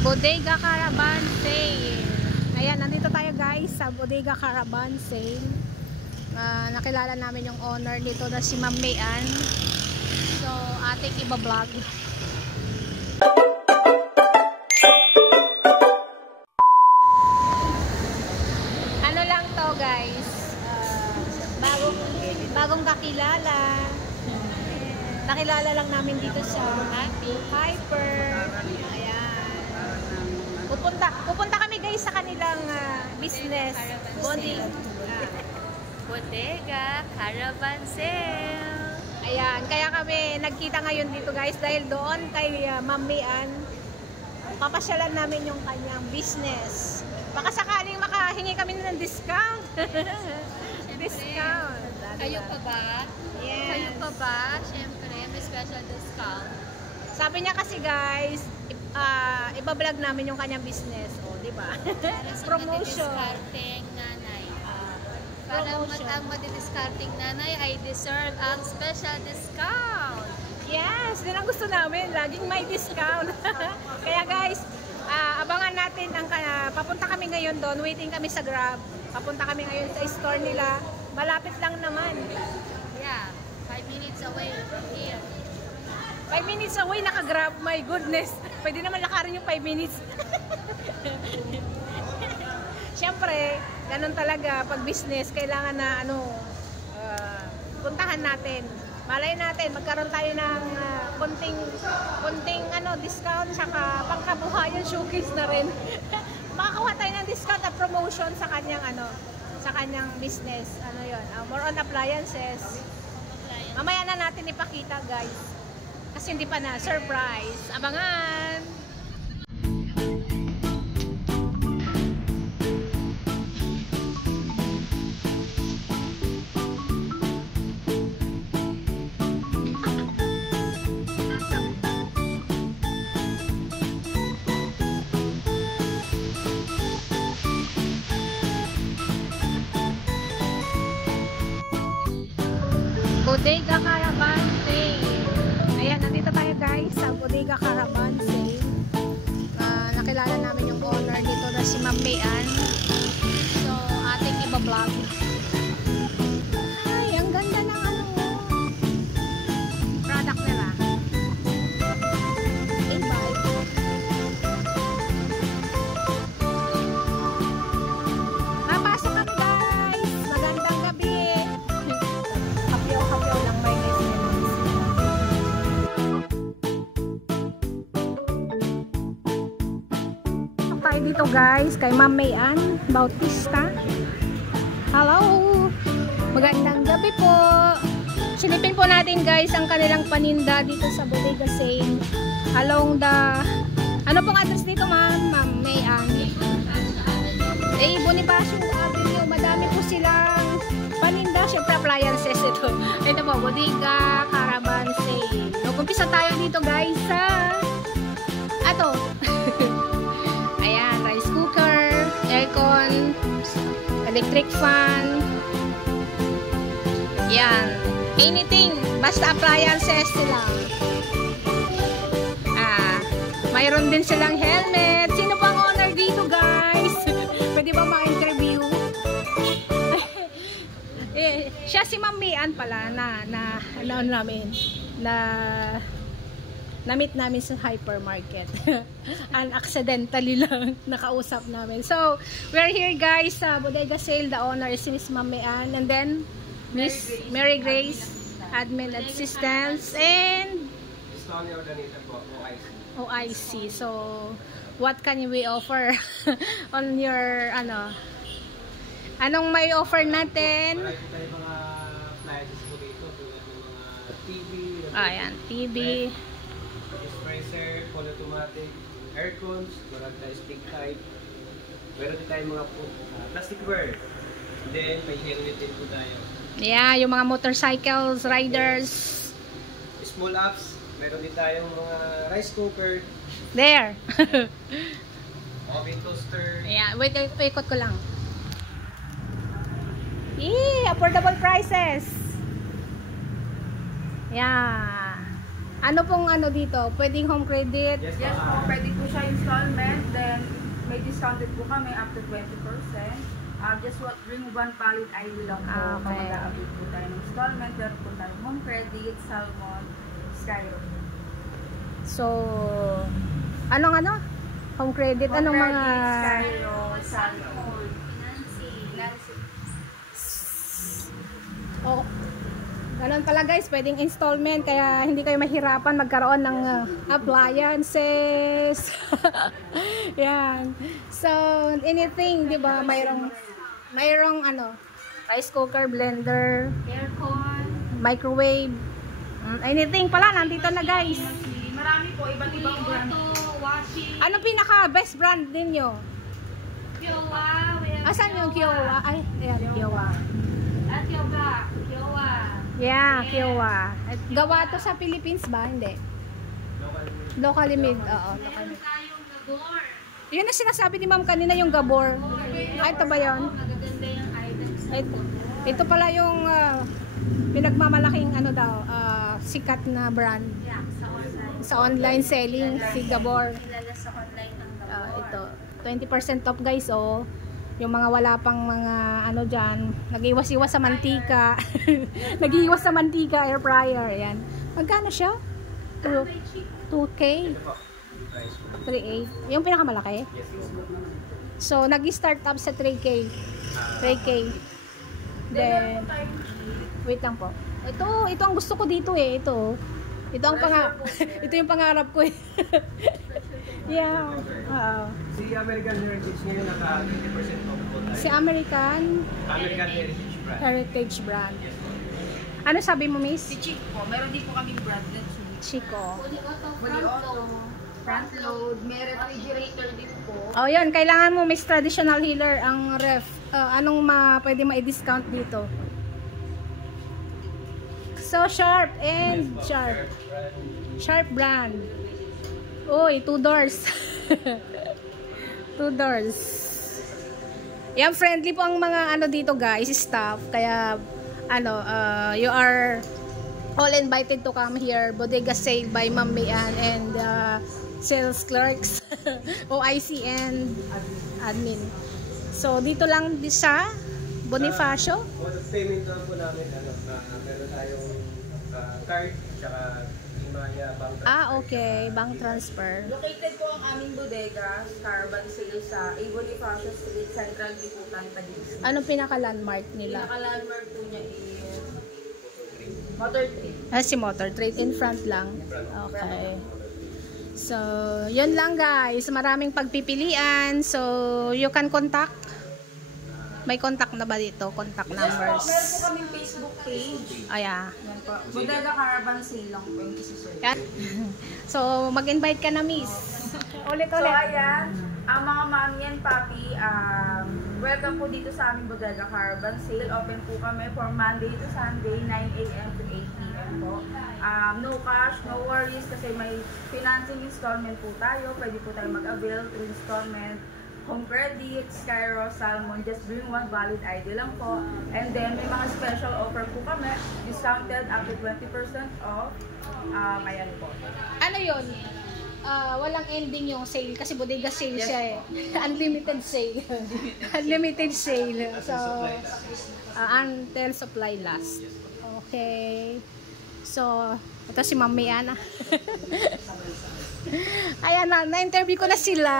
Bodega Caravan Sale. Ayan, nandito tayo guys sa Bodega Caravan Sale. Nakilala namin yung owner dito na si Ma'am Mayan. So, ating iba-vlog. Ano lang to guys, bagong kakilala. Nakilala lang namin dito sa Hyper. Ayan. Pupunta kami guys sa kanilang business. Bodega Caravan Sale. Ayan, kaya kami nagkita ngayon dito guys dahil doon kay Ma'am Mayan. Papasyalan namin yung kanyang business. Baka sakaling makahingi kami ng discount. Discount. Kayo pa ba? Yes. Kayo pa ba? Siyempre, may special discount. Sabi niya kasi guys, iba-vlog namin yung kanyang business. O, di ba? Promotion. Madidiscarding nanay. Para ang madidiscarding nanay ay deserve ang special discount. Yes, din ang gusto namin. Laging may discount. Kaya guys, abangan natin. Papunta kami ngayon doon. Waiting kami sa Grab. Papunta kami ngayon sa store nila. Malapit lang naman. Yeah, 5 minutes away from here. 5 minutes away, naka-Grab. My goodness. Pwede naman lakarin yung 5 minutes. Siyempre, ganun talaga. Pag business, kailangan na puntahan natin. Malay natin, magkaroon tayo ng konting discount, saka pangkabuhayan showcase na rin. Makakuha tayo ng discount at promotion sa kanyang business. Ano yun? More on appliances. Mamaya na natin ipakita guys. Kasi hindi pa na. Surprise. Abangan! Bodega Caravan Sale. Ayan, nandito tayo guys sa Bodega Caravan Sale. Nakilala namin yung owner dito na si Ma'am Mayan. So, ating iba-vlog. Ay, ang ganda ng product nila. Invite. Napasok kami guys. Magandang gabi. Kapyaw lang may tayo dito guys kay Ma'am Mayan Bautista. Hello, magandang gabi po. Silipin po natin guys ang kanilang paninda dito sa Bodega Sale along the ano pong address dito Ma'am Mayan? Bonifacio Avenue. Madami po silang paninda, syempre appliances ito. Ito po, Bodega Caravan Sale. Mag-umpisa tayo dito guys sa ayan, rice cooker, aircon, electric fan. Yan, anything, basta appliances sila. Mayroon din silang helmet. Sino pang owner dito guys? Pwede ba ma-interview? Siya si Ma'am Mayan pala na-meet namin sa hypermarket. Unaccidentally lang nakausap namin. So, we're here guys sa Bodega Sale. The owner is Miss Ma'am Mayan, and then Miss Mary Grace, admin assistants, and OIC. So, what can we offer on your anong may offer natin? Marami tayo mga appliances po dito tulad ng mga TV, ayan, TV, espresso, full-automatic, aircons, marami tayo stick type. Meron din tayo mga plasticware. Then, may helmet din po tayo. yeah, yung mga motorcycles, riders. Small apps, meron din tayong mga rice cooker. There. Oven toaster. Yeah, wait, ikot ko lang. Affordable prices. Yeah. Ano pong ano dito? Pwedeng home credit? Yes, Yes po, pwede po siya installment, then may discounted po kami up to 20%. Just bring one valid ID lang po. Okay. Mag-a-update po tayo ng installment, meron po tayo home credit, Salmon, Skyro. So, anong ano? Home credit? Home Anong credit, mga... Skyro, Salmon, Financing. Nancy. Oh, ganun pala guys, pwedeng installment kaya hindi kayo mahirapan magkaroon ng appliances. Yan. So, anything, 'di ba? Mayroong ano, rice cooker, blender, Aircon. microwave. Anything pala nandito na guys. Marami po, iba't ibang brand. Auto, washing. Ano pinaka best brand ninyo? Kiowa. We have Asan yung Kiowa? Ay, ayan, Kiowa. At Kiowa. Kiowa. Yeah, Kiowa. At gawa to sa Philippines ba? Hindi. Locally made. Oo. Meron tayong Gabor. Yun ang sinasabi ni ma'am kanina, yung Gabor. Ay, ito ba yun? Magaganda yung items na po. Ito pala yung pinagmamalaking ano daw, sikat na brand Yeah, sa online. sa online selling, si Gabor. Kilala sa online ng Gabor. Ito, 20% off guys, oh. Yung mga wala pang mga ano dyan, nag-iwas-iwas sa mantika. Nag-iwas sa mantika, air fryer, yan. Magkano siya? 2K? Ito po. Price po. 3.8. Yung pinakamalaki? Yes po. So, nag-start up sa 3K. 3K. Then, wait lang po. Ito ang gusto ko dito eh. Ito ang ito yung pangarap ko eh. Yeah. Si American Heritage ngayon naka 20% off po tayo. Si American Heritage brand. Heritage Brand. Yes po. Ano sabi mo, miss? Si Chick po, meron din po kami branded. Chico. Fully auto Fully front auto. load. Front load, may refrigerator din po. Oh, yun. Kailangan mo, miss, traditional healer ang ref. Anong pwede ma-discount dito? So, Sharp and Sharp. Sharp brand. Uy, 2 doors. 2 doors. Yan, friendly po ang mga ano dito guys, staff. Kaya, ano, you are all invited to come here. Bodega sale by Ma'am Mian and sales clerks, OIC and admin. So, dito lang sa Bonifacio. For the payment lang po namin, meron tayong card, tsaka Maya bank transfer. Okay. Bank transfer. Located po ang aming bodega, Caravan Sale sa Bonifacio Street, Central Bicutan, Taguig. Anong pinaka-landmark nila? Pinaka-landmark po niya is Motor Trade. Si Motor Trade in front lang. Okay. So, yun lang guys. Maraming pagpipilian. So, you can contact. May contact na ba dito? Contact Yes po, numbers. meron po kaming Facebook page. Ayan. Yan po. Bodega Caravan Sale lang po yung isi-search. Yan. So, mag-invite ka na, miss. Ulit. So ayan, ang mga mami and papi, welcome po dito sa aming Bodega Caravan Sale. Open po kami from Monday to Sunday, 9 a.m. to 8 p.m. po. No cash, no worries kasi may financing installment po tayo. Pwede po tayo mag-avail to installment. Home credit, Skyro, Salmon, just bring one valid ID lang po. And then may mga special offer po kami, discounted up to 20% off. Ayan po. Ano yun? Walang ending yung sale kasi bodega sale siya eh. Unlimited sale. Unlimited sale. So, until supply last. Okay. So, ito si Ma'am Miana. Ayan na-interview ko na sila.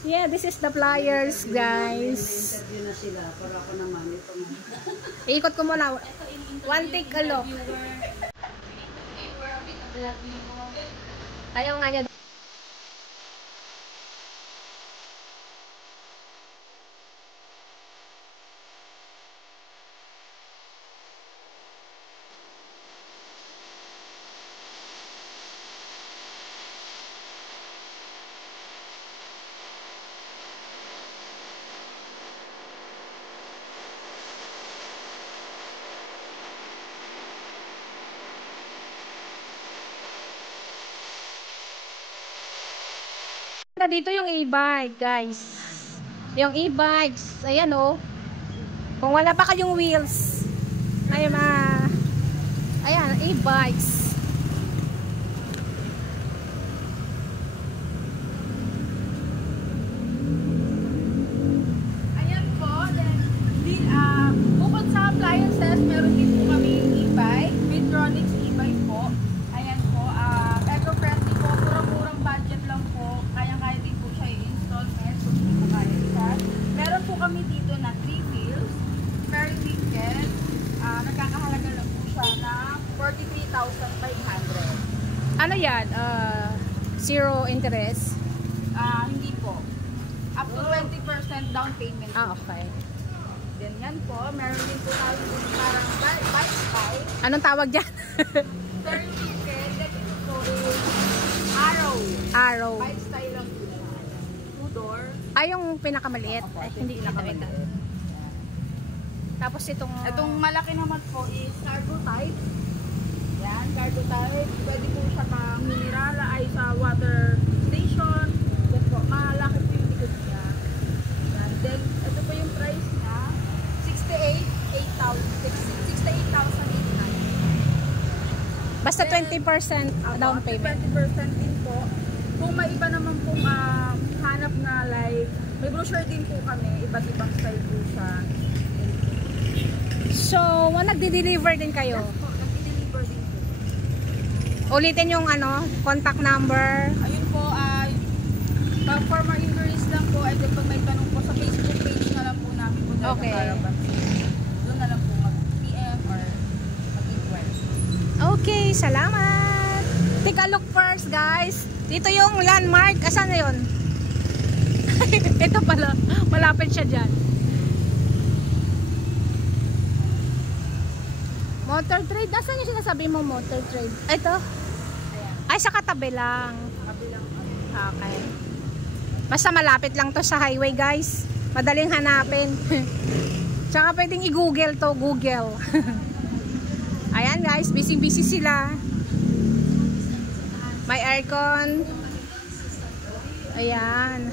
Yeah, this is the flyers, guys. Interview na sila para ako naman ito nga. Ikot ko muna. One take a look. Ayaw nga niya. Dito yung e-bike, guys. Yung e-bikes, ayan oh. Kung wala pa kayong wheels, ayan e-bikes. Zero interest. Hindi po. Up to 20% down payment. Okay. Then yan po, meron din po tayo parang bike style. Anong tawag dyan? 30 that is po is Arrow. Arrow. Bike style lang po siya. 2-door. Ay, yung pinakamaliit. Opo, Ay, hindi pinakamaliit. kita. Tapos Itong malaki naman po is cargo type. Yan, cargo type. Pwede po siya pang mineral ay sa water station. Yan po, malaki po yung likod niya. Yan. Then, ito po yung price niya. 68,800. basta 20% down payment. 20% din po. Kung may iba naman pong hanap na like, may brochure din po kami, iba't ibang style po siya. So, nagdi-deliver din kayo? Yes po, nag-deliver din po. Ulitin yung contact number. Ayun po, for more inquiries lang po, ay pag may tanong po sa Facebook page na lang po namin po dahil Okay. Caravan. Doon na lang po mag-PM or mag-inquire. Okay, salamat! Take a look first, guys. Dito yung landmark. Asan na yun? Ito pala. Malapit siya dyan. Motor trade. Asan yung sinasabi mo motor trade? Ito? Ayan. Ay, sa katabi lang. Kabilang. Okay. Basta malapit lang to sa highway, guys. Madaling hanapin. Tsaka pwedeng i-google to. Google. Ayan, guys. Busy-busy sila. May aircon. Ayan.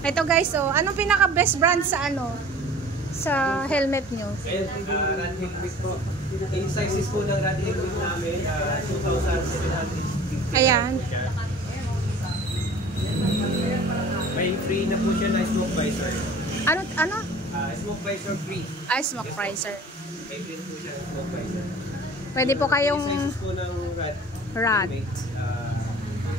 Ito, guys. Oh, anong pinaka-best brand sa sa helmet nyo? Rad helmet po. Yung sizes po ng rad helmet namin, 2,750. Ayan. May free na po siya na smoke visor. Ano? Smoke visor free. Ay, smoke visor. May free po siya na smoke visor. Pwede po kayong Yung sizes po ng rad. helmet,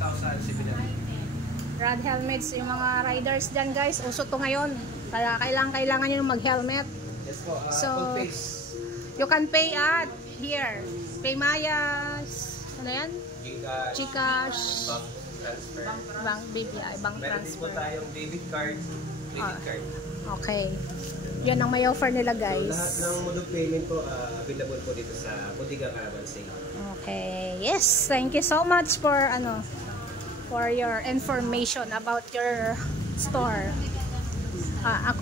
2,750. Rad helmets, yung mga riders dyan, guys. Uso to ngayon. Kaya kailangan nyo mag-helmet. Yes po, So, full face. You can pay at here. Pay Mayas. Ano yan? Gcash. Bank transfer. Bank BPI. Bank Meron din po transfer. tayong debit card, credit card. Okay. Yan ang may offer nila, So, lahat guys. ng mode of payment po available po dito sa Bodega Caravan Sale. Okay. Yes. Thank you so much for for your information about your store.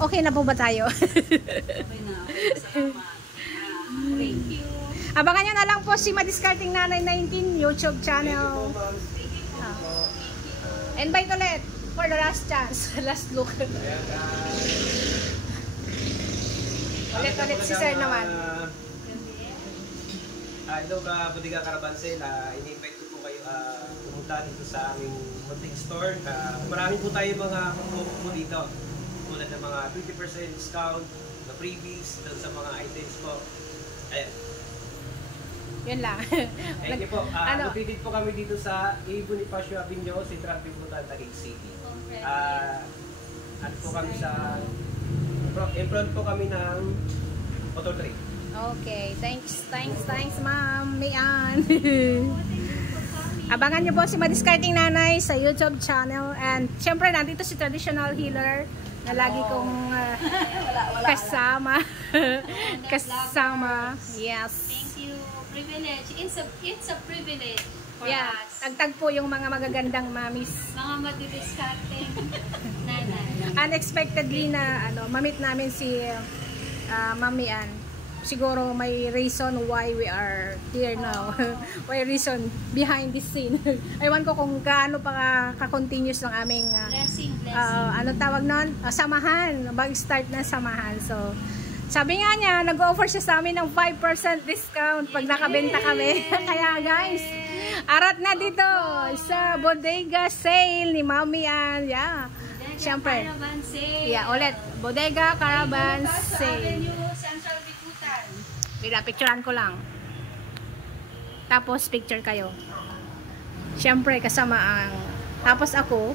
Okay na po ba tayo? Okay na. Salamat. Thank you. Abangan nyo na lang po si Madiscarding Nanay 19 YouTube channel. Invite ulit for the last chance. Last look. Ulit si sir naman. Ito ka Bodega Caravan Sale, in-invite ko po kayo pumunta dito sa aming munting store. Marami po tayo mga promo po dito. Tulad ng mga 50% discount, na freebies, doon sa mga items po. Ayan. Yun lang. Thank you po. Located po kami dito sa A. Bonifacio Avenue, Central Pibutan, Taguig City. At po kami sa in front po kami ng Auto Trade. Okay. Thanks, ma'am. Mayan. Abangan nyo po si Madiscarding Nanay sa YouTube channel. And syempre, nandito si Traditional Healer na lagi kong kasama. Kasama. Yes. Thank you. Privilege. It's a privilege for Yeah. us. Tagtag po yung mga magagandang mamis. Mga madidiscarding nanay. Unexpectedly na mamit namin si Mami Ann. Siguro may reason why we are here now. May reason behind this scene. Ewan ko kung gaano pa ka-continuous ng aming Blessing. ano tawag nun? Samahan. Mag-start na samahan. So, sabi nga niya, nag-offer siya sa amin ng 5% discount pag nakabenta kami. Kaya guys, arat na dito sa Bodega Sale ni Mami Ann. Yeah. Siyempre. Caravan Sale. Yeah, ulit. Bodega Caravan Sale. Avenue, Central Bicutan. Bila, picturean ko lang. Tapos, picture kayo. Siyempre, kasama ang... Tapos ako.